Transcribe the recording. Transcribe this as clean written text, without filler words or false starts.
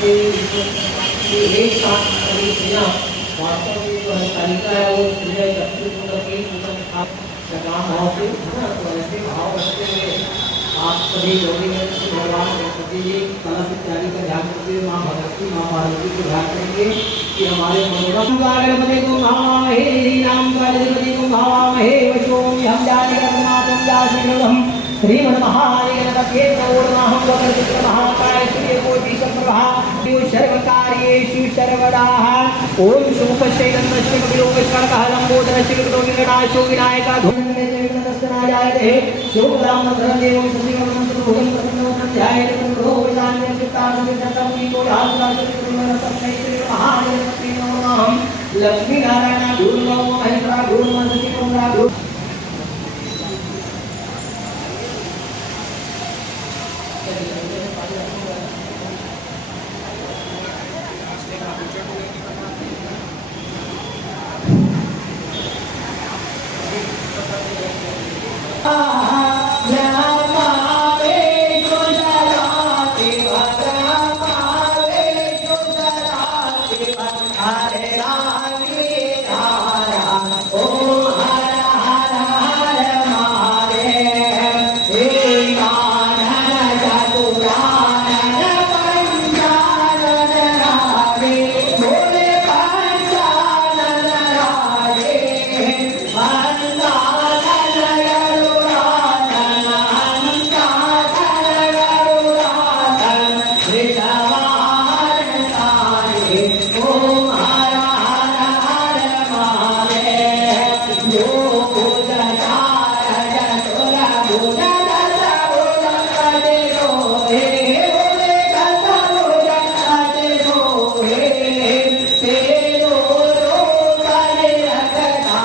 के एक साथ सभी क्रिया वास्तव में जो है तालिका है वो क्रिया एकत्रित होकर के सकाम भाव से है ना। तो ऐसे भाव रखते हुए आप सभी गौरी गणेश भगवान गणपति जी कलश इत्यादि का ध्यान करते हुए माँ भगवती माँ पार्वती को ध्यान करेंगे कि हमारे मनोरम गणपति को भावामहे नाम गणपति को भावामहे वचोम हम जाने गणनाथम जासिनोहम श्रीमन्महागणपतये नमो नमः वक्रतुण्ड महाकाय सूर्यकोटि समप्रभा सर्वकार्येषु सर्वदा ओम शोकशैलन्नश्चिकविलोकस्करकः लम्बोदरश्चिकटोनिगणाशो विनायका धूमनस्तनाजायते शोकरामधरदेवं सजीवमनन्तभोगं प्रसन्नोऽध्यायते तन्त्रो विधान्यचित्तासंविधातमनीकोरासुरासुरमहागणपति नमो नमः लक्ष्मीनारायण गुरुर्नमो महेश्वरा गुरुर्मसतिमंगला